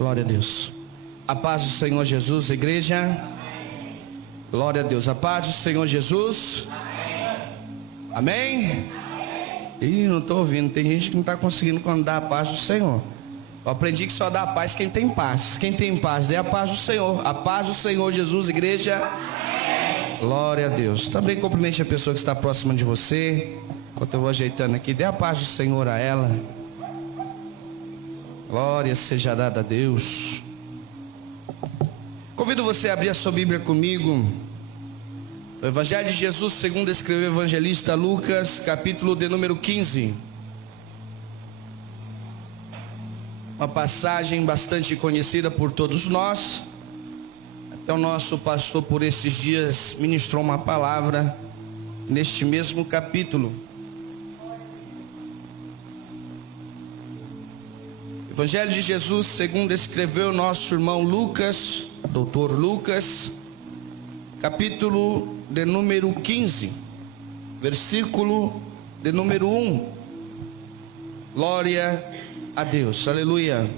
Glória a Deus. A paz do Senhor Jesus, igreja. Amém. Glória a Deus. A paz do Senhor Jesus. Amém. Amém? Ih, não estou ouvindo. Tem gente que não está conseguindo quando dá a paz do Senhor. Eu aprendi que só dá a paz quem tem paz. Quem tem paz, dê a paz do Senhor. A paz do Senhor Jesus, igreja. Amém. Glória a Deus. Também cumprimente a pessoa que está próxima de você. Enquanto eu vou ajeitando aqui, dê a paz do Senhor a ela. Glória seja dada a Deus. Convido você a abrir a sua Bíblia comigo. O Evangelho de Jesus, segundo escreveu o evangelista Lucas, capítulo de número 15. Uma passagem bastante conhecida por todos nós. Até o nosso pastor por esses dias ministrou uma palavra neste mesmo capítulo. Evangelho de Jesus, segundo escreveu nosso irmão Lucas, doutor Lucas, capítulo de número 15, versículo de número 1. Glória a Deus, aleluia.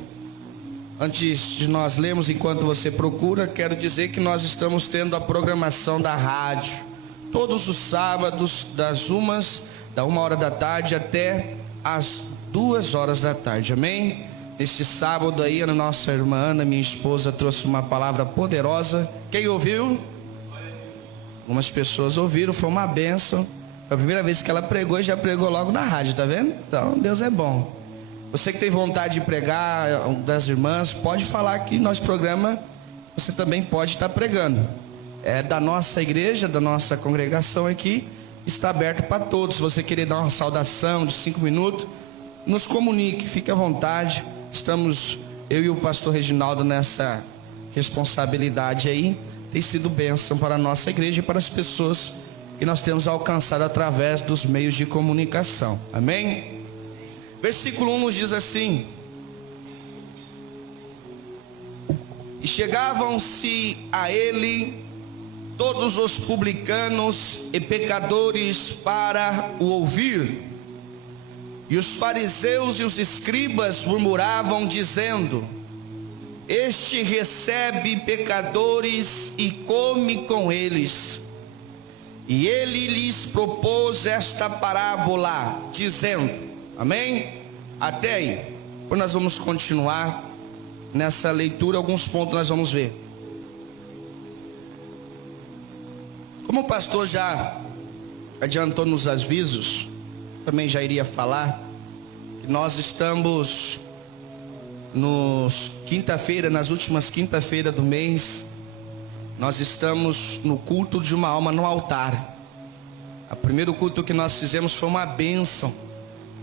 Antes de nós lermos, enquanto você procura, quero dizer que nós estamos tendo a programação da rádio, todos os sábados, da 1 da tarde até as 2 horas da tarde, amém? Este sábado aí, a nossa irmã Ana, minha esposa, trouxe uma palavra poderosa. Quem ouviu? Algumas pessoas ouviram, foi uma bênção. Foi a primeira vez que ela pregou e já pregou logo na rádio, tá vendo? Então, Deus é bom. Você que tem vontade de pregar, das irmãs, pode falar aqui no nosso programa. Você também pode estar pregando. É da nossa igreja, da nossa congregação aqui, está aberto para todos. Se você querer dar uma saudação de 5 minutos, nos comunique, fique à vontade. Estamos, eu e o pastor Reginaldo, nessa responsabilidade aí. Tem sido bênção para a nossa igreja e para as pessoas que nós temos alcançado através dos meios de comunicação, amém? Versículo 1 nos diz assim: e chegavam-se a ele todos os publicanos e pecadores para o ouvir. E os fariseus e os escribas murmuravam, dizendo: este recebe pecadores e come com eles. E ele lhes propôs esta parábola, dizendo, amém? Até aí. Depois nós vamos continuar nessa leitura, alguns pontos nós vamos ver. Como o pastor já adiantou nos avisos, também já iria falar que nós estamos nas últimas quinta-feira do mês, nós estamos no culto de uma alma no altar. O primeiro culto que nós fizemos foi uma bênção.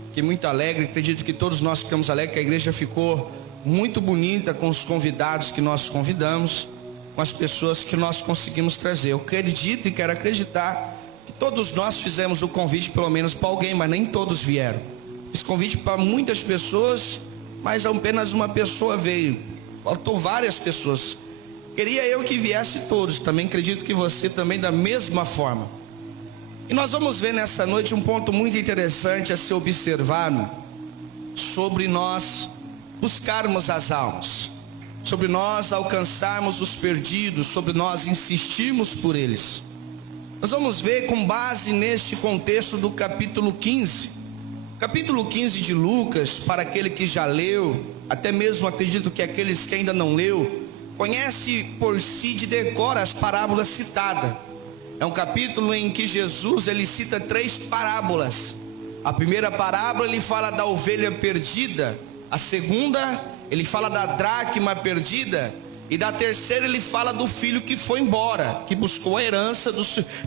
Fiquei muito alegre, acredito que todos nós ficamos alegres, que a igreja ficou muito bonita com os convidados que nós convidamos, com as pessoas que nós conseguimos trazer. Eu acredito e quero acreditar que todos nós fizemos o convite pelo menos para alguém, mas nem todos vieram. Fiz convite para muitas pessoas, mas apenas uma pessoa veio. Faltou várias pessoas. Queria eu que viesse todos. Também acredito que você também da mesma forma. E nós vamos ver nessa noite um ponto muito interessante a ser observado sobre nós buscarmos as almas, sobre nós alcançarmos os perdidos, sobre nós insistirmos por eles. Nós vamos ver com base neste contexto do capítulo 15. Capítulo 15 de Lucas, para aquele que já leu, até mesmo acredito que aqueles que ainda não leu, conhece por si de decor as parábolas citadas. É um capítulo em que Jesus ele cita 3 parábolas. A primeira parábola ele fala da ovelha perdida. A segunda ele fala da dracma perdida. E da terceira ele fala do filho que foi embora, que buscou a herança,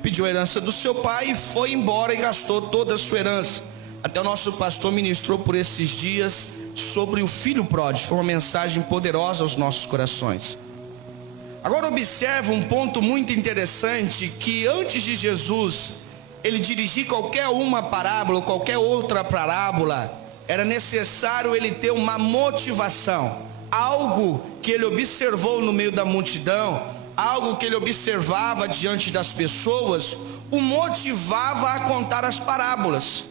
pediu a herança do seu pai e foi embora e gastou toda a sua herança. Até o nosso pastor ministrou por esses dias sobre o filho pródigo. Foi uma mensagem poderosa aos nossos corações. Agora observa um ponto muito interessante, que antes de Jesus ele dirigir qualquer uma parábola, ou qualquer outra parábola, era necessário ele ter uma motivação, algo que ele observou no meio da multidão, algo que ele observava diante das pessoas, o motivava a contar as parábolas.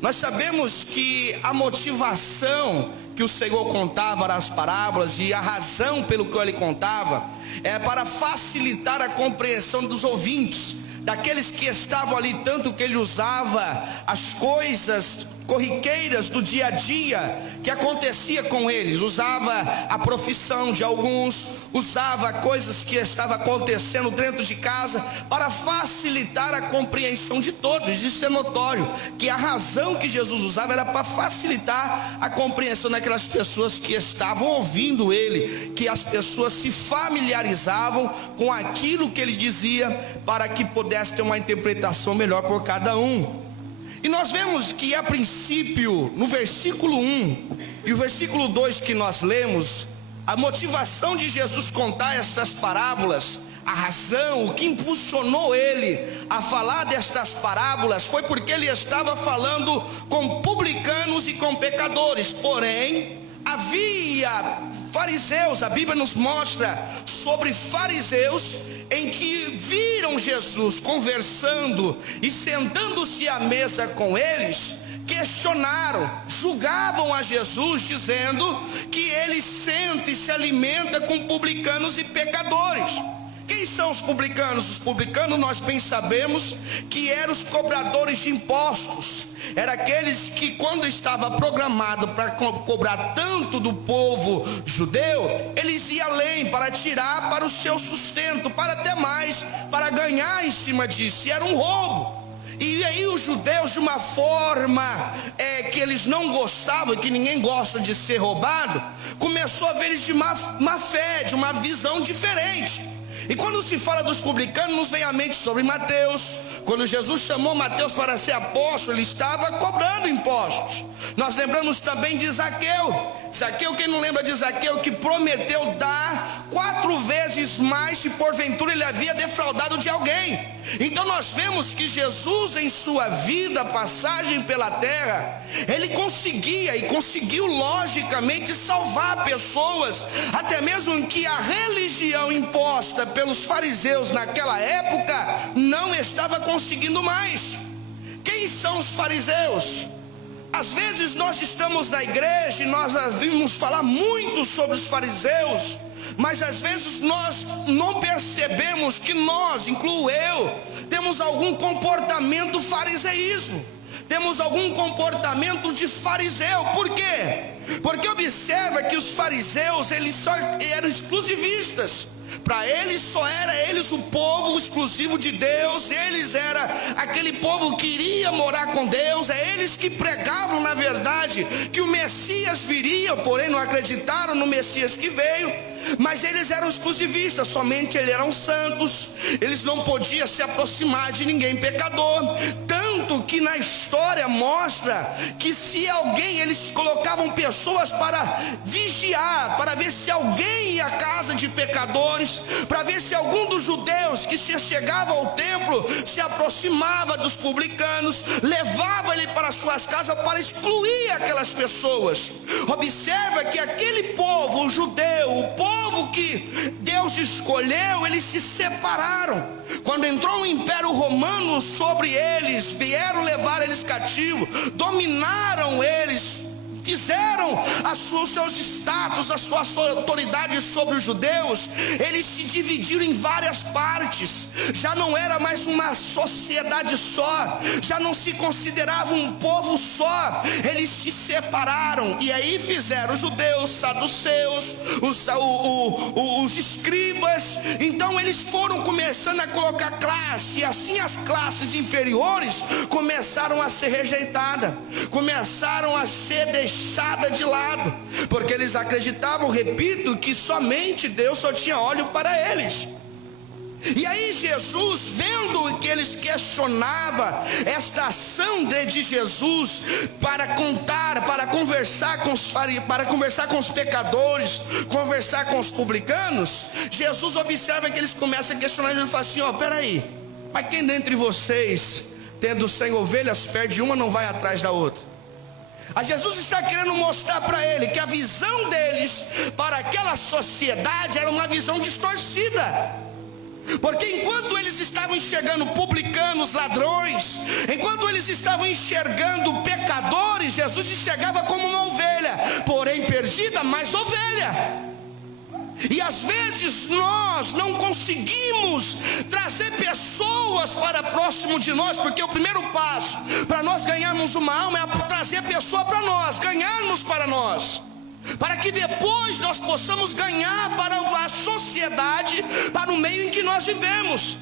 Nós sabemos que a motivação que o Senhor contava as parábolas, e a razão pelo que ele contava é para facilitar a compreensão dos ouvintes, daqueles que estavam ali, tanto que ele usava as coisas corriqueiras do dia a dia que acontecia com eles, usava a profissão de alguns, usava coisas que estavam acontecendo dentro de casa para facilitar a compreensão de todos. Isso é notório, que a razão que Jesus usava era para facilitar a compreensão daquelas pessoas que estavam ouvindo ele, que as pessoas se familiarizavam com aquilo que ele dizia, para que pudesse ter uma interpretação melhor por cada um. E nós vemos que a princípio, no versículo 1 e o versículo 2 que nós lemos, a motivação de Jesus contar essas parábolas, a razão, o que impulsionou ele a falar destas parábolas, foi porque ele estava falando com publicanos e com pecadores. Porém, havia fariseus, a Bíblia nos mostra sobre fariseus em que viram Jesus conversando e sentando-se à mesa com eles, questionaram, julgavam a Jesus, dizendo que ele senta e se alimenta com publicanos e pecadores. Quem são os publicanos? Os publicanos, nós bem sabemos que eram os cobradores de impostos. Eram aqueles que, quando estava programado para cobrar tanto do povo judeu, eles iam além para tirar para o seu sustento, para até mais, para ganhar em cima disso. E era um roubo. E aí os judeus, de uma forma que eles não gostavam, e que ninguém gosta de ser roubado, começou a ver eles de má fé, de uma visão diferente. E quando se fala dos publicanos, nos vem à mente sobre Mateus. Quando Jesus chamou Mateus para ser apóstolo, ele estava cobrando impostos. Nós lembramos também de Zaqueu. Zaqueu, quem não lembra de Zaqueu, que prometeu dar 4 vezes mais se porventura ele havia defraudado de alguém. Então nós vemos que Jesus, em sua vida, passagem pela terra, ele conseguia e conseguiu logicamente salvar pessoas, até mesmo que a religião imposta pelos fariseus naquela época não estava conseguindo mais. Quem são os fariseus? Às vezes nós estamos na igreja e nós ouvimos falar muito sobre os fariseus, mas às vezes nós não percebemos que nós, incluo eu, temos algum comportamento fariseísmo, temos algum comportamento de fariseu. Por quê? Porque observa que os fariseus, eles só eram exclusivistas. Para eles só era eles o povo exclusivo de Deus, eles era aquele povo que iria morar com Deus, é eles que pregavam na verdade que o Messias viria, porém não acreditaram no Messias que veio. Mas eles eram exclusivistas, somente eles eram santos, eles não podiam se aproximar de ninguém pecador. Tanto que na história mostra que se alguém, eles colocavam pessoas para vigiar, para ver se alguém ia à casa de pecadores, para ver se algum dos judeus que se chegava ao templo se aproximava dos publicanos, levava ele para suas casas para excluir aquelas pessoas. Observa que aquele povo, o judeu, o povo que Deus escolheu, eles se separaram. Quando entrou o Império Romano sobre eles, vieram levar eles cativos, dominaram eles, fizeram os seus status, a sua autoridade sobre os judeus. Eles se dividiram em várias partes, já não era mais uma sociedade só, já não se considerava um povo só, eles se separaram. E aí fizeram os judeus, saduceus, os escribas. Então eles foram começando a colocar classe, e assim as classes inferiores começaram a ser rejeitadas, começaram a ser deixada de lado, porque eles acreditavam, repito, que somente Deus só tinha olho para eles. E aí Jesus, vendo que eles questionavam esta ação de Jesus para contar, para conversar com os pecadores, conversar com os publicanos, Jesus observa que eles começam a questionar. Jesus fala assim: peraí, mas quem dentre vocês, tendo 100 ovelhas, perde uma, não vai atrás da outra? A Jesus está querendo mostrar para ele que a visão deles para aquela sociedade era uma visão distorcida. Porque enquanto eles estavam enxergando publicanos, ladrões, enquanto eles estavam enxergando pecadores, Jesus enxergava como uma ovelha, porém perdida, mas ovelha. E às vezes nós não conseguimos trazer pessoas para próximo de nós, porque o primeiro passo para nós ganharmos uma alma é trazer a pessoa para nós, ganharmos para nós, para que depois nós possamos ganhar para a sociedade, para o meio em que nós vivemos.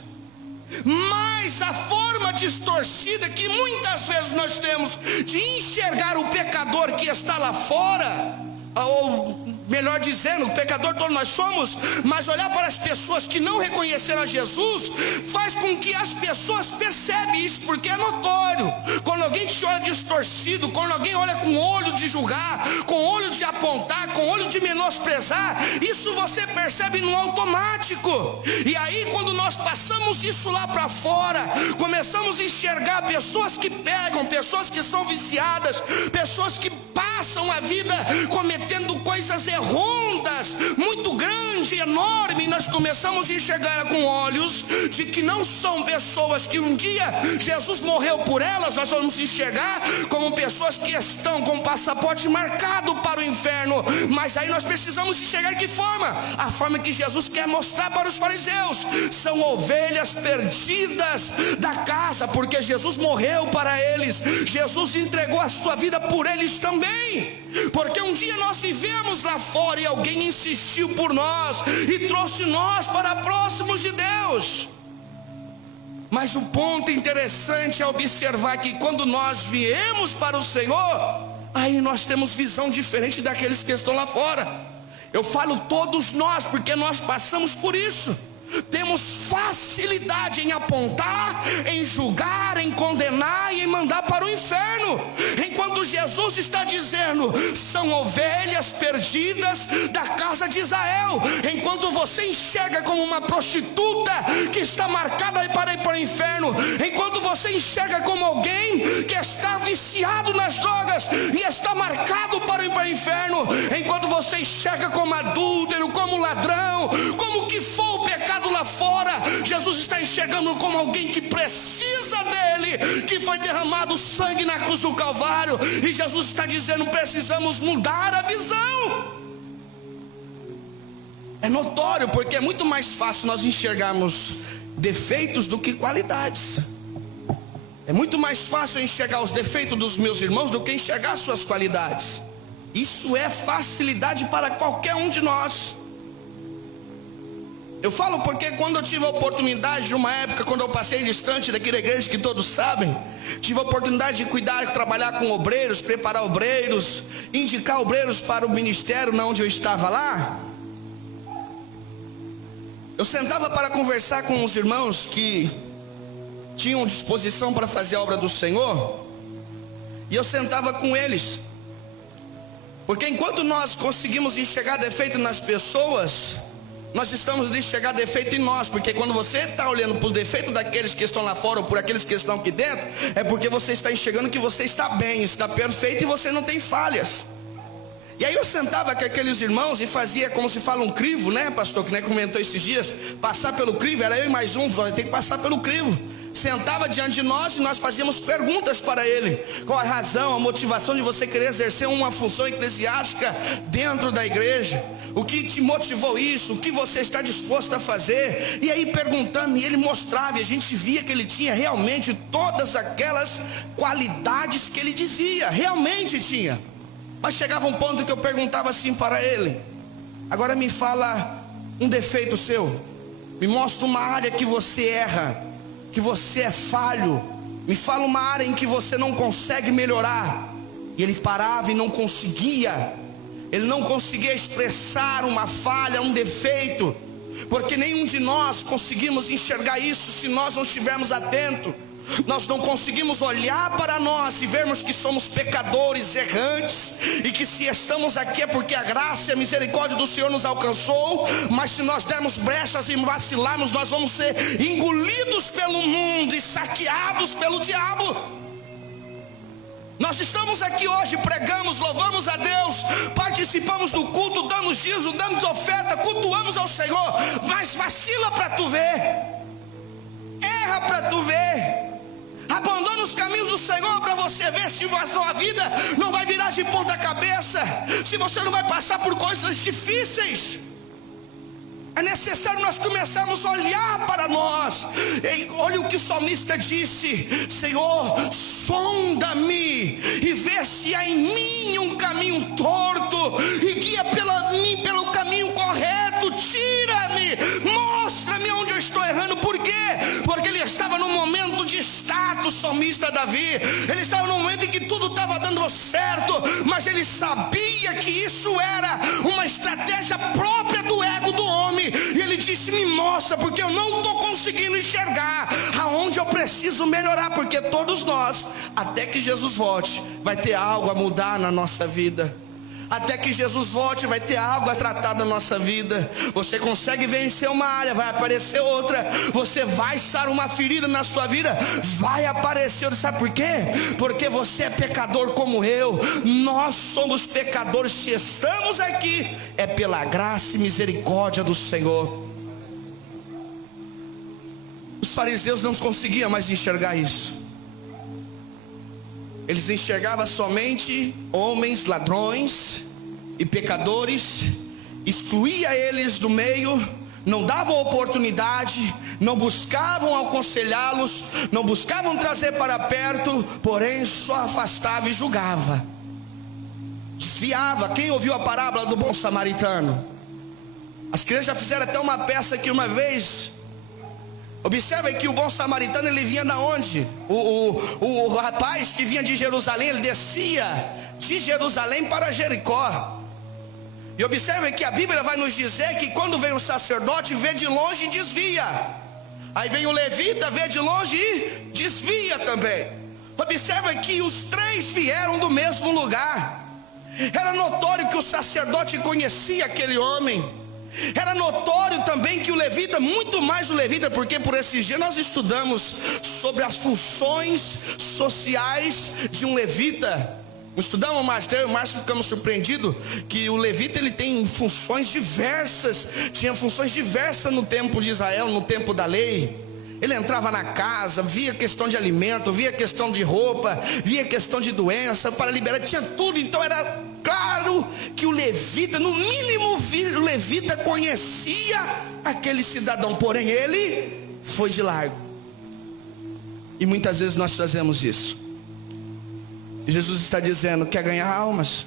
Mas a forma distorcida que muitas vezes nós temos de enxergar o pecador que está lá fora, ou melhor dizendo, o pecador todos nós somos, mas olhar para as pessoas que não reconheceram a Jesus, faz com que as pessoas percebam isso, porque é notório. Quando alguém te olha distorcido, quando alguém olha com olho de julgar, com olho de apontar, com olho de menosprezar, isso você percebe no automático. E aí quando nós passamos isso lá para fora, começamos a enxergar pessoas que pegam, pessoas que são viciadas, pessoas que passam a vida cometendo coisas erradas, muito grande, enorme, e nós começamos a enxergar com olhos de que não são pessoas que um dia Jesus morreu por elas. Nós vamos enxergar como pessoas que estão com o passaporte marcado para o inferno. Mas aí nós precisamos enxergar que forma? A forma que Jesus quer mostrar para os fariseus: são ovelhas perdidas da casa, porque Jesus morreu para eles, Jesus entregou a sua vida por eles também. Porque um dia nós vivemos lá fora e alguém insistiu por nós e trouxe nós para próximos de Deus. Mas o ponto interessante é observar que quando nós viemos para o Senhor, aí nós temos visão diferente daqueles que estão lá fora. Eu falo todos nós, porque nós passamos por isso. Temos facilidade em apontar, em julgar, em condenar e em mandar para o inferno, enquanto Jesus está dizendo: são ovelhas perdidas da casa de Israel. Enquanto você enxerga como uma prostituta que está marcada para ir para o inferno, enquanto você enxerga como alguém que está viciado nas drogas e está marcado para ir para o inferno, enquanto você enxerga como adúltero, como ladrão, como que for o pecado lá fora, Jesus está enxergando como alguém que precisa dele, que foi derramado sangue na cruz do Calvário. E Jesus está dizendo: precisamos mudar a visão. É notório, porque é muito mais fácil nós enxergarmos defeitos do que qualidades. É muito mais fácil enxergar os defeitos dos meus irmãos do que enxergar suas qualidades. Isso é facilidade para qualquer um de nós. Eu falo porque quando eu tive a oportunidade, de uma época, quando eu passei distante daquela igreja que todos sabem, tive a oportunidade de cuidar, de trabalhar com obreiros, preparar obreiros, indicar obreiros para o ministério onde eu estava lá. Eu sentava para conversar com os irmãos que tinham disposição para fazer a obra do Senhor, e eu sentava com eles, porque enquanto nós conseguimos enxergar defeito nas pessoas, nós estamos de enxergar defeito em nós. Porque quando você está olhando para o defeito daqueles que estão lá fora ou por aqueles que estão aqui dentro, é porque você está enxergando que você está bem, está perfeito e você não tem falhas. E aí eu sentava com aqueles irmãos e fazia, como se fala, um crivo, né, pastor, que nem comentou esses dias, passar pelo crivo. Era eu e mais um, tem que passar pelo crivo. Sentava diante de nós e nós fazíamos perguntas para ele: qual a razão, a motivação de você querer exercer uma função eclesiástica dentro da igreja? O que te motivou isso? O que você está disposto a fazer? E aí perguntando, e ele mostrava, e a gente via que ele tinha realmente todas aquelas qualidades que ele dizia, realmente tinha. Mas chegava um ponto que eu perguntava assim para ele: agora me fala um defeito seu, me mostra uma área que você erra, que você é falho, me fala uma área em que você não consegue melhorar. E ele parava e não conseguia, ele não conseguia expressar uma falha, um defeito, porque nenhum de nós conseguimos enxergar isso se nós não estivermos atentos. Nós não conseguimos olhar para nós e vermos que somos pecadores errantes, e que se estamos aqui é porque a graça e a misericórdia do Senhor nos alcançou. Mas se nós dermos brechas e vacilarmos, nós vamos ser engolidos pelo mundo e saqueados pelo diabo. Nós estamos aqui hoje, pregamos, louvamos a Deus, participamos do culto, damos dízimo, damos oferta, cultuamos ao Senhor, mas vacila para tu ver, erra para tu ver, abandona os caminhos do Senhor para você ver se a sua vida não vai virar de ponta cabeça, se você não vai passar por coisas difíceis. É necessário nós começarmos a olhar para nós. Olha o que o salmista disse: Senhor, sonda-me e vê se há em mim um caminho torto, e guia mim pelo caminho correto. Tira-me, mostra-me onde eu estou errando. Por quê? Porque ele estava num momento de status, salmista Davi. Ele estava num momento em que tudo estava dando certo, mas ele sabia que isso era uma estratégia própria do ego do homem. E ele disse: me mostra, porque eu não estou conseguindo enxergar aonde eu preciso melhorar. Porque todos nós, até que Jesus volte, vai ter algo a mudar na nossa vida. Até que Jesus volte, vai ter algo a tratar da nossa vida. Você consegue vencer uma área, vai aparecer outra. Você vai sarar uma ferida na sua vida, vai aparecer outra. Sabe por quê? Porque você é pecador como eu. Nós somos pecadores. Se estamos aqui, é pela graça e misericórdia do Senhor. Os fariseus não conseguiam mais enxergar isso. Eles enxergavam somente homens ladrões e pecadores, excluía eles do meio, não davam oportunidade, não buscavam aconselhá-los, não buscavam trazer para perto, porém só afastava e julgava, desviava. Quem ouviu a parábola do bom samaritano? As crianças já fizeram até uma peça aqui uma vez. Observe que o bom samaritano, ele vinha da onde? O rapaz que vinha de Jerusalém, ele descia de Jerusalém para Jericó. E observe que a Bíblia vai nos dizer que quando vem o sacerdote, vê de longe e desvia. Aí vem o levita, vê de longe e desvia também. Observe que os três vieram do mesmo lugar. Era notório que o sacerdote conhecia aquele homem. Era notório também que o levita, muito mais o levita, porque por esses dias nós estudamos sobre as funções sociais de um levita. Estudamos mais, mas ficamos surpreendidos que o levita, ele tem funções diversas. Tinha funções diversas no tempo de Israel, no tempo da lei. Ele entrava na casa, via questão de alimento, via questão de roupa, via questão de doença, para liberar, tinha tudo. Então era claro que o levita, no mínimo o levita conhecia aquele cidadão, porém ele foi de largo. E muitas vezes nós fazemos isso. E Jesus está dizendo: quer ganhar almas?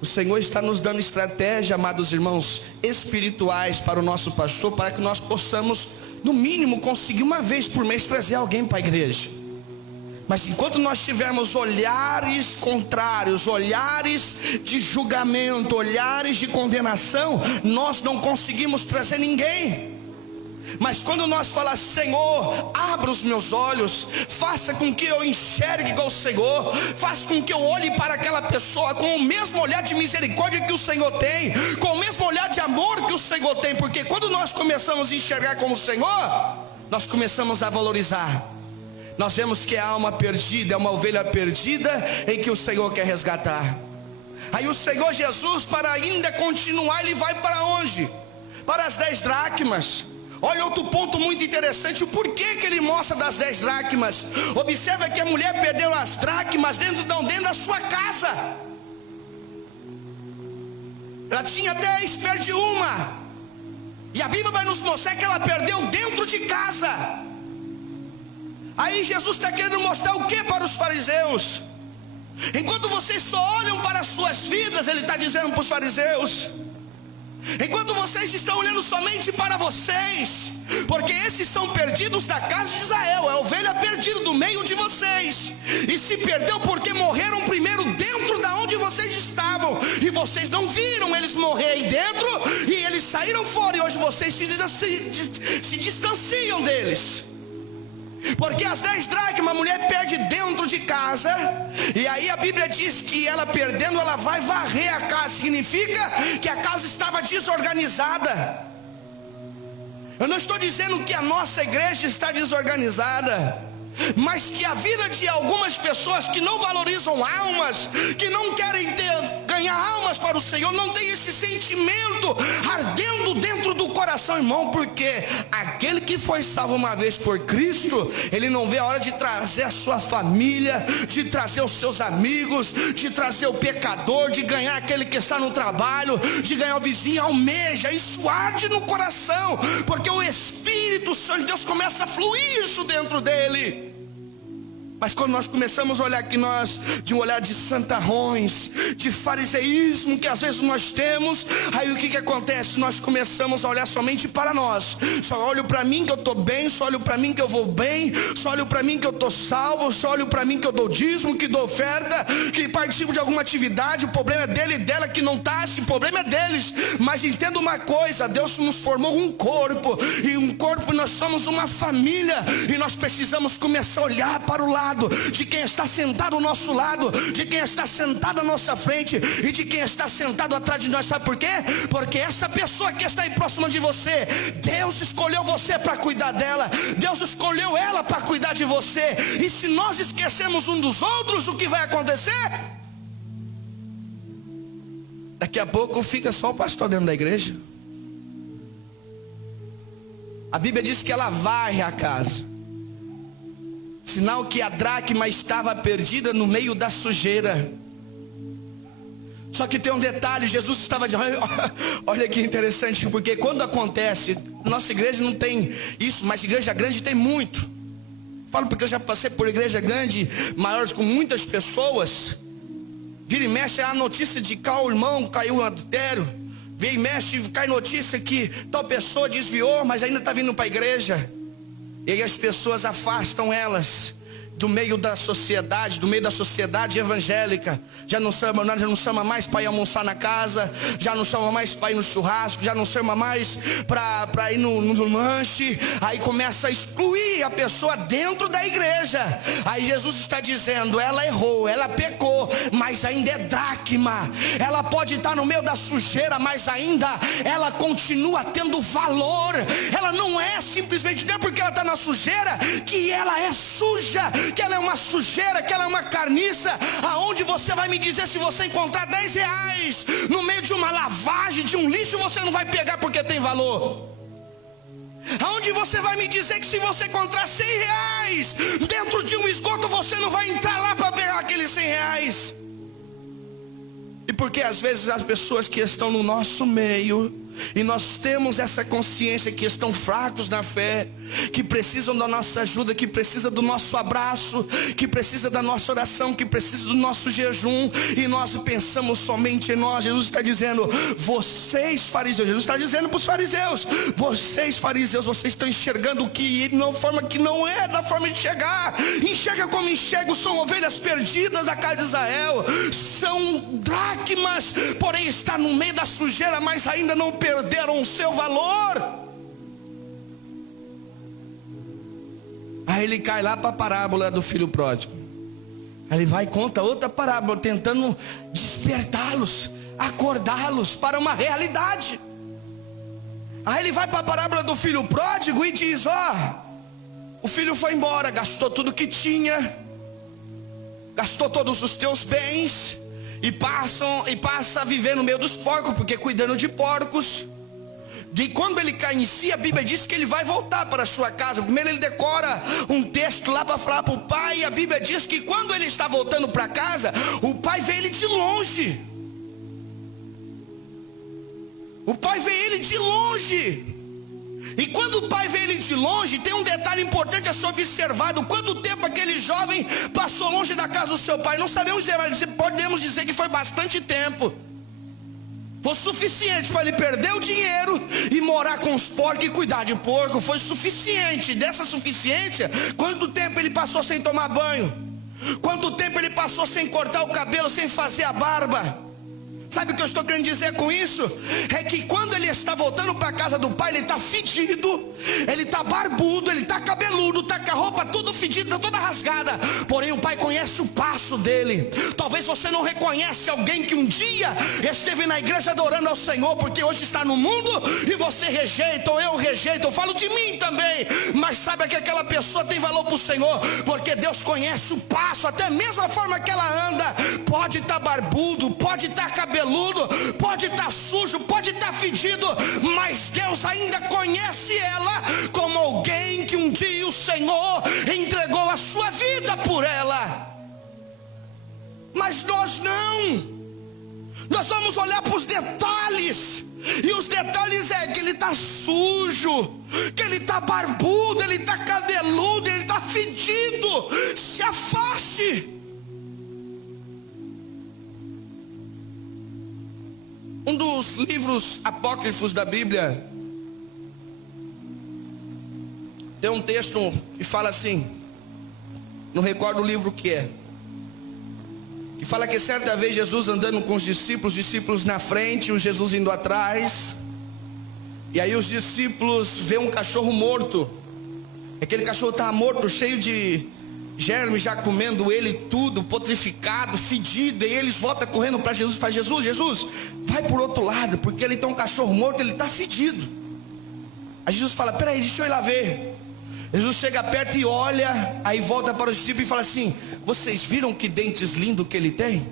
O Senhor está nos dando estratégia, amados irmãos, espirituais para o nosso pastor, para que nós possamos, no mínimo, conseguir uma vez por mês trazer alguém para a igreja. Mas enquanto nós tivermos olhares contrários, olhares de julgamento, olhares de condenação, nós não conseguimos trazer ninguém. Mas quando nós falamos: Senhor, abra os meus olhos, faça com que eu enxergue igual o Senhor, faça com que eu olhe para aquela pessoa com o mesmo olhar de misericórdia que o Senhor tem, com o mesmo olhar de amor que o Senhor tem. Porque quando nós começamos a enxergar como o Senhor, nós começamos a valorizar. Nós vemos que é a alma perdida, é uma ovelha perdida em que o Senhor quer resgatar. Aí o Senhor Jesus, para ainda continuar, ele vai para onde? Para as 10 dracmas. Olha outro ponto muito interessante, o porquê que ele mostra das 10 dracmas. Observa que a mulher perdeu as dracmas dentro da sua casa. Ela tinha 10, perde uma. E a Bíblia vai nos mostrar que ela perdeu dentro de casa. Aí Jesus está querendo mostrar o que para os fariseus? Enquanto vocês só olham para as suas vidas, ele está dizendo para os fariseus: enquanto vocês estão olhando somente para vocês, porque esses são perdidos da casa de Israel, é a ovelha perdida do meio de vocês, e se perdeu porque morreram primeiro dentro da onde vocês estavam, e vocês não viram eles morrer aí dentro, e eles saíram fora, e hoje vocês se distanciam deles. Porque as 10 dracmas a mulher perde dentro de casa, e aí a Bíblia diz que ela perdendo, ela vai varrer a casa. Significa que a casa estava desorganizada. Eu não estou dizendo que a nossa igreja está desorganizada. mas que a vida de algumas pessoas que não valorizam almas, que não querem ganhar almas para o Senhor, não tem esse sentimento ardendo dentro do coração, irmão, porque aquele que foi salvo uma vez por Cristo, ele não vê a hora de trazer a sua família, de trazer os seus amigos, de trazer o pecador, de ganhar aquele que está no trabalho, de ganhar o vizinho. Almeja, isso arde no coração, porque o Espírito Santo de Deus começa a fluir isso dentro dele. Mas quando nós começamos a olhar aqui, de um olhar de santarrões, de fariseísmo que às vezes nós temos, aí o que acontece? Nós começamos a olhar somente para nós. Só olho para mim que eu estou bem, só olho para mim que eu vou bem, só olho para mim que eu estou salvo, só olho para mim que eu dou dízimo, que dou oferta, que participo de alguma atividade. O problema é dele e dela que não está, esse problema é deles. Mas entenda uma coisa, Deus nos formou um corpo, e um corpo nós somos uma família, e nós precisamos começar a olhar para o lado de quem está sentado ao nosso lado, de quem está sentado à nossa frente e de quem está sentado atrás de nós. Sabe por quê? Porque essa pessoa que está aí próxima de você, Deus escolheu você para cuidar dela, Deus escolheu ela para cuidar de você. E se nós esquecemos um dos outros, o que vai acontecer? Daqui a pouco fica só o pastor dentro da igreja. A Bíblia diz que ela varre a casa, sinal que a dracma estava perdida no meio da sujeira. Só que tem um detalhe, Jesus estava dizendo, olha que interessante, porque quando acontece, nossa igreja não tem isso, mas igreja grande tem muito. Falo porque eu já passei por igreja grande, maiores, com muitas pessoas. Vira e mexe a notícia de o irmão caiu no adultério. Vira e mexe, cai notícia que tal pessoa desviou, mas ainda está vindo para a igreja. E aí as pessoas afastam elas do meio da sociedade, evangélica. Já não chama mais para ir almoçar na casa, já não chama mais para ir no churrasco, já não chama mais para ir no lanche. Aí começa a excluir a pessoa dentro da igreja. Aí Jesus está dizendo, ela errou, ela pecou, mas ainda é dracma. Ela pode estar no meio da sujeira, mas ainda ela continua tendo valor. Ela não é simplesmente, não é porque ela está na sujeira que ela é suja, que ela é uma sujeira, que ela é uma carniça. Aonde você vai me dizer, se você encontrar 10 reais no meio de uma lavagem, de um lixo, você não vai pegar porque tem valor? Aonde você vai me dizer que se você encontrar 100 reais dentro de um esgoto, você não vai entrar lá para pegar aqueles 100 reais? E porque às vezes as pessoas que estão no nosso meio, e nós temos essa consciência que estão fracos na fé, que precisam da nossa ajuda, que precisa do nosso abraço, que precisa da nossa oração, que precisa do nosso jejum, e nós pensamos somente em nós. Jesus está dizendo, vocês fariseus, Jesus está dizendo para os fariseus, vocês fariseus, vocês estão enxergando o que de uma forma que não é da forma de chegar. Enxerga como enxergam, são ovelhas perdidas da casa de Israel, são dracmas, porém está no meio da sujeira, mas ainda não perderam o seu valor. Aí ele cai lá para a parábola do filho pródigo. Aí ele vai e conta outra parábola, tentando despertá-los, acordá-los para uma realidade. Aí ele vai para a parábola do filho pródigo e diz, o filho foi embora, gastou tudo que tinha, gastou todos os teus bens, e passa a viver no meio dos porcos, porque cuidando de porcos. E quando ele cai em si, a Bíblia diz que ele vai voltar para a sua casa. Primeiro ele decora um texto lá para falar para o pai, e a Bíblia diz que quando ele está voltando para casa, o pai vê ele de longe. O pai vê ele de longe. E quando o pai vê ele de longe, tem um detalhe importante a ser observado. Quanto tempo aquele jovem passou longe da casa do seu pai? Não sabemos dizer, mas podemos dizer que foi bastante tempo. Foi suficiente para ele perder o dinheiro e morar com os porcos e cuidar de porco. Foi suficiente. Dessa suficiência, quanto tempo ele passou sem tomar banho? Quanto tempo ele passou sem cortar o cabelo, sem fazer a barba? Sabe o que eu estou querendo dizer com isso? É que quando ele está voltando para a casa do pai, ele está fedido, ele está barbudo, ele está cabeludo, está com a roupa toda fedida, toda rasgada. Porém o pai conhece o passo dele. Talvez você não reconhece alguém que um dia esteve na igreja adorando ao Senhor, porque hoje está no mundo e você rejeita, ou eu rejeito, eu falo de mim também. Mas sabe que aquela pessoa tem valor para o Senhor, porque Deus conhece o passo, até mesmo a forma que ela anda. Pode estar barbudo, pode estar cabeludo, pode estar sujo, pode estar fedido, mas Deus ainda conhece ela como alguém que um dia o Senhor entregou a sua vida por ela. Mas nós não, nós vamos olhar para os detalhes, e os detalhes é que ele está sujo, que ele está barbudo, ele está cabeludo, ele está fedido. Se afaste. Um dos livros apócrifos da Bíblia tem um texto que fala assim, não recordo o livro que é, que fala que certa vez Jesus andando com os discípulos na frente, o Jesus indo atrás, e aí os discípulos vê um cachorro morto. Aquele cachorro estava morto, cheio de germes, já comendo ele tudo, putrificado, fedido. E eles voltam correndo para Jesus e falam: Jesus, vai por outro lado, porque ele tem um cachorro morto, ele está fedido. Aí Jesus fala: peraí, deixa eu ir lá ver. Jesus chega perto e olha, aí volta para os discípulos e fala assim: vocês viram que dentes lindos que ele tem?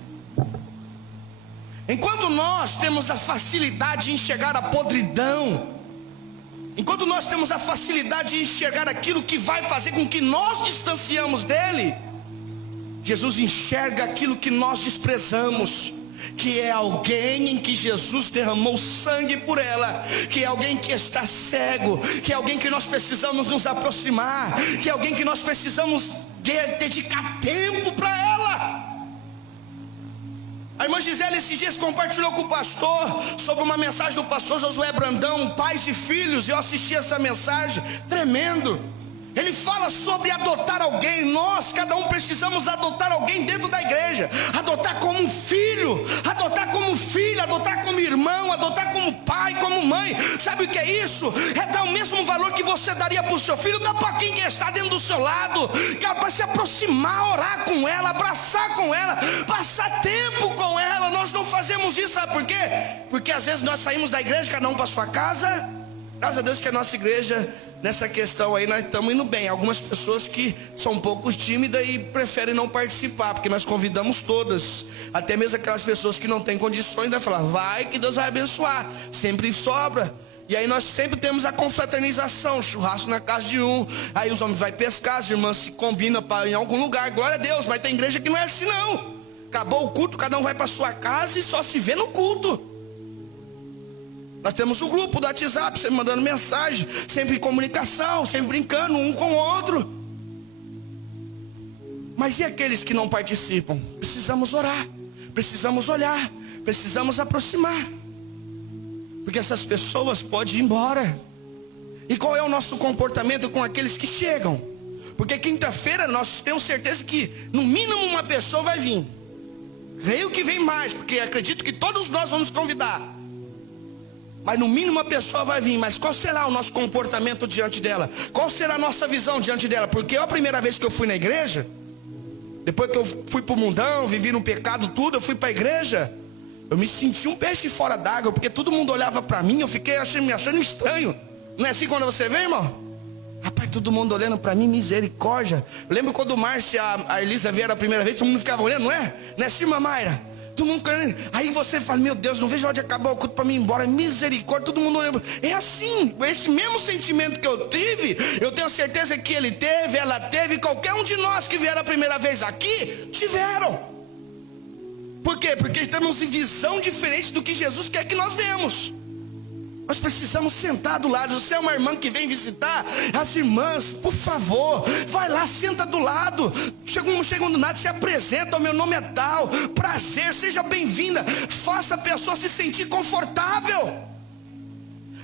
Enquanto nós temos a facilidade de enxergar a podridão, enquanto nós temos a facilidade de enxergar aquilo que vai fazer com que nós distanciamos dele, Jesus enxerga aquilo que nós desprezamos, que é alguém em que Jesus derramou sangue por ela, que é alguém que está cego, que é alguém que nós precisamos nos aproximar, que é alguém que nós precisamos dedicar tempo para ela. A irmã Gisele esses dias compartilhou com o pastor sobre uma mensagem do pastor Josué Brandão, Pais e Filhos, e eu assisti essa mensagem, tremendo. Ele fala sobre adotar alguém. Nós, cada um, precisamos adotar alguém dentro da igreja. Adotar como filho, adotar como filha, adotar como irmão, adotar como pai, como mãe. Sabe o que é isso? É dar o mesmo valor que você daria para o seu filho, dá para quem está dentro do seu lado, capaz de se aproximar, orar com ela, abraçar com ela, passar tempo com ela. Nós não fazemos isso, sabe por quê? Porque às vezes nós saímos da igreja, cada um para sua casa. Graças a Deus que a nossa igreja, nessa questão aí, nós estamos indo bem. Algumas pessoas que são um pouco tímidas e preferem não participar, porque nós convidamos todas, até mesmo aquelas pessoas que não têm condições, né? Falar: vai que Deus vai abençoar, sempre sobra. E aí nós sempre temos a confraternização, churrasco na casa de um, aí os homens vão pescar, as irmãs se combinam para ir em algum lugar, glória a Deus. Mas tem igreja que não é assim não, acabou o culto, cada um vai para sua casa e só se vê no culto. Nós temos o grupo do WhatsApp, sempre mandando mensagem, sempre em comunicação, sempre brincando um com o outro. Mas e aqueles que não participam? Precisamos orar, precisamos olhar, precisamos aproximar, porque essas pessoas podem ir embora. E qual é o nosso comportamento com aqueles que chegam? Porque quinta-feira nós temos certeza que no mínimo uma pessoa vai vir. Creio que vem mais, porque acredito que todos nós vamos convidar. Mas no mínimo uma pessoa vai vir. Mas qual será o nosso comportamento diante dela? Qual será a nossa visão diante dela? Porque a primeira vez que eu fui na igreja, depois que eu fui para o mundão, vivi no pecado tudo, eu fui para a igreja, eu me senti um peixe fora d'água, porque todo mundo olhava para mim, eu fiquei me achando estranho. Não é assim quando você vem, irmão? Rapaz, todo mundo olhando para mim, misericórdia. Eu lembro quando o Márcio e a Elisa vieram a primeira vez, todo mundo ficava olhando, não é? Não é assim, irmã Mayra? Todo mundo querendo. Aí você fala: meu Deus, não vejo a hora de acabar o culto para mim ir embora. Misericórdia, todo mundo olhando. É assim, esse mesmo sentimento que eu tive, eu tenho certeza que ele teve, ela teve, qualquer um de nós que vieram a primeira vez aqui, tiveram. Por quê? Porque estamos em visão diferente do que Jesus quer que nós demos. Nós precisamos sentar do lado. Você é uma irmã que vem visitar as irmãs, por favor, vai lá, senta do lado. Chegam do nada, se apresenta: o meu nome é tal, prazer, seja bem-vinda. Faça a pessoa se sentir confortável.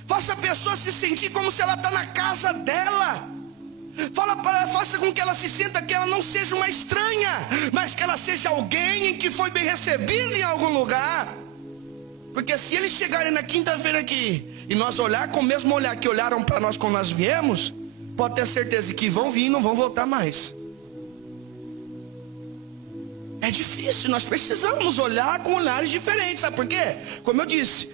Faça a pessoa se sentir como se ela está na casa dela. Faça com que ela se sinta que ela não seja uma estranha, mas que ela seja alguém em que foi bem recebida em algum lugar. Porque se eles chegarem na quinta-feira aqui e nós olhar com o mesmo olhar que olharam para nós quando nós viemos, pode ter certeza que vão vir e não vão voltar mais. É difícil, nós precisamos olhar com olhares diferentes. Sabe por quê? Como eu disse,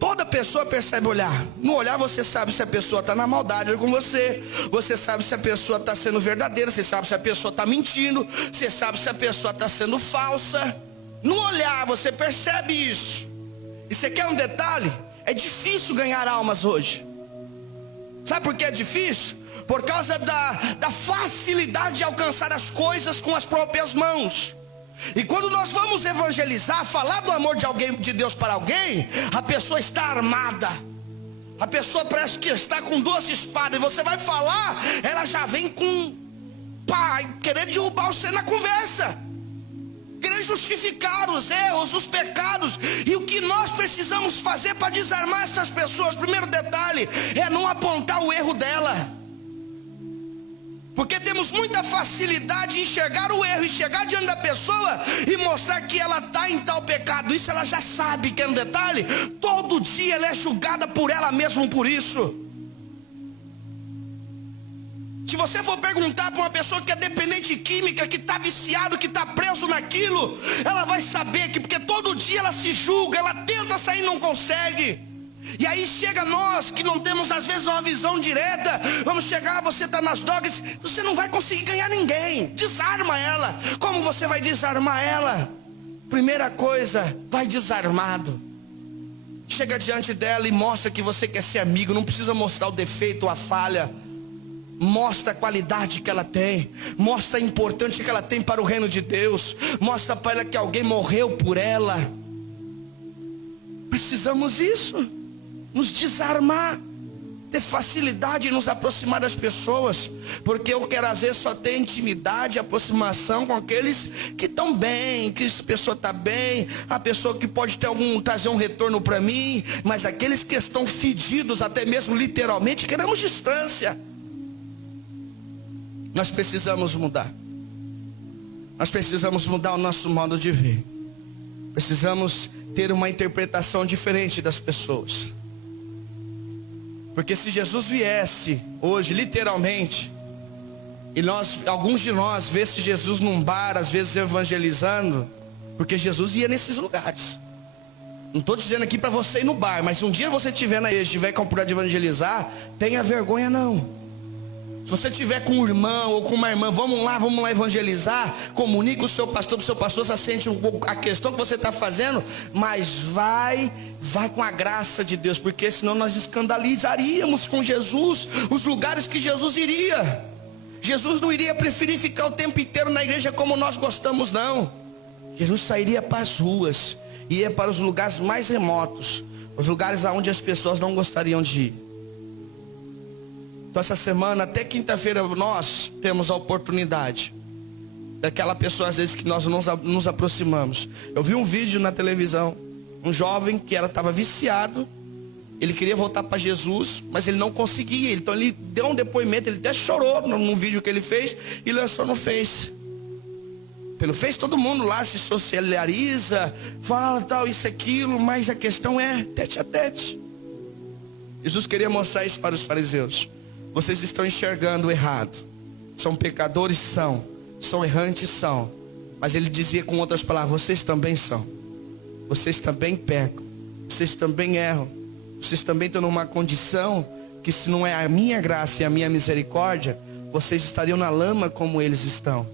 toda pessoa percebe olhar. No olhar você sabe se a pessoa está na maldade com você. Você sabe se a pessoa está sendo verdadeira. Você sabe se a pessoa está mentindo. Você sabe se a pessoa está sendo falsa. No olhar você percebe isso. E você quer um detalhe? É difícil ganhar almas hoje. Sabe por que é difícil? Por causa da facilidade de alcançar as coisas com as próprias mãos. E quando nós vamos evangelizar, falar do amor de Deus para alguém, a pessoa está armada. A pessoa parece que está com 12 espadas. E você vai falar, ela já vem com querer derrubar você na conversa, querer justificar os erros, os pecados. E o que nós precisamos fazer para desarmar essas pessoas? Primeiro detalhe, é não apontar o erro dela. Porque temos muita facilidade em enxergar o erro e chegar diante da pessoa e mostrar que ela está em tal pecado. Isso ela já sabe, que é um detalhe. Todo dia ela é julgada por ela mesma por isso. Se você for perguntar para uma pessoa que é dependente de química, que está viciado, que está preso naquilo, ela vai saber que, porque todo dia ela se julga, ela tenta sair e não consegue. E aí chega nós que não temos às vezes uma visão direta, vamos chegar, você está nas drogas, você não vai conseguir ganhar ninguém. Desarma ela. Como você vai desarmar ela? Primeira coisa, vai desarmado. Chega diante dela e mostra que você quer ser amigo. Não precisa mostrar o defeito ou a falha. Mostra a qualidade que ela tem. Mostra a importância que ela tem para o reino de Deus. Mostra para ela que alguém morreu por ela. Precisamos disso. Nos desarmar, ter facilidade em nos aproximar das pessoas, porque eu quero às vezes só ter intimidade, aproximação com aqueles que estão bem, que essa pessoa está bem, a pessoa que pode ter trazer um retorno para mim, mas aqueles que estão fedidos, até mesmo literalmente, queremos distância. Nós precisamos mudar. Nós precisamos mudar o nosso modo de ver. Precisamos ter uma interpretação diferente das pessoas. Porque se Jesus viesse hoje, literalmente, e alguns de nós vêssem Jesus num bar, às vezes evangelizando, porque Jesus ia nesses lugares. Não estou dizendo aqui para você ir no bar, mas se um dia você estiver na igreja, estiver com a oportunidade de evangelizar, tenha vergonha não. Se você estiver com um irmão ou com uma irmã, vamos lá evangelizar, comunique o seu pastor se sente a questão que você está fazendo, mas vai com a graça de Deus, porque senão nós escandalizaríamos com Jesus os lugares que Jesus iria. Jesus não iria preferir ficar o tempo inteiro na igreja como nós gostamos, não. Jesus sairia para as ruas, ia para os lugares mais remotos, os lugares onde as pessoas não gostariam de ir. Então essa semana, até quinta-feira, nós temos a oportunidade daquela pessoa às vezes que nós nos aproximamos. Eu vi um vídeo na televisão, um jovem que estava viciado, ele queria voltar para Jesus, mas ele não conseguia. Então ele deu um depoimento, ele até chorou no vídeo que ele fez e lançou no Face. Pelo Face todo mundo lá se socializa, fala tal, isso, aquilo, mas a questão é tete a tete. Jesus queria mostrar isso para os fariseus. Vocês estão enxergando errado. São pecadores? São errantes? São. Mas ele dizia com outras palavras, vocês também são. Vocês também pecam. Vocês também erram. Vocês também estão numa condição que, se não é a minha graça e a minha misericórdia, vocês estariam na lama como eles estão.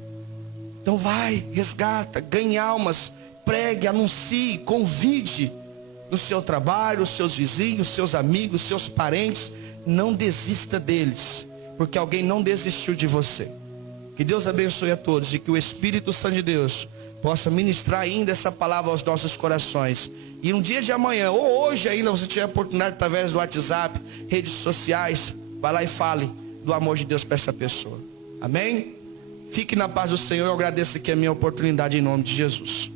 Então vai, resgata, ganhe almas, pregue, anuncie, convide no seu trabalho, os seus vizinhos, seus amigos, seus parentes. Não desista deles, porque alguém não desistiu de você. Que Deus abençoe a todos e que o Espírito Santo de Deus possa ministrar ainda essa palavra aos nossos corações. E um dia de amanhã, ou hoje ainda, você tiver a oportunidade através do WhatsApp, redes sociais, vai lá e fale do amor de Deus para essa pessoa. Amém? Fique na paz do Senhor. Eu agradeço aqui a minha oportunidade em nome de Jesus.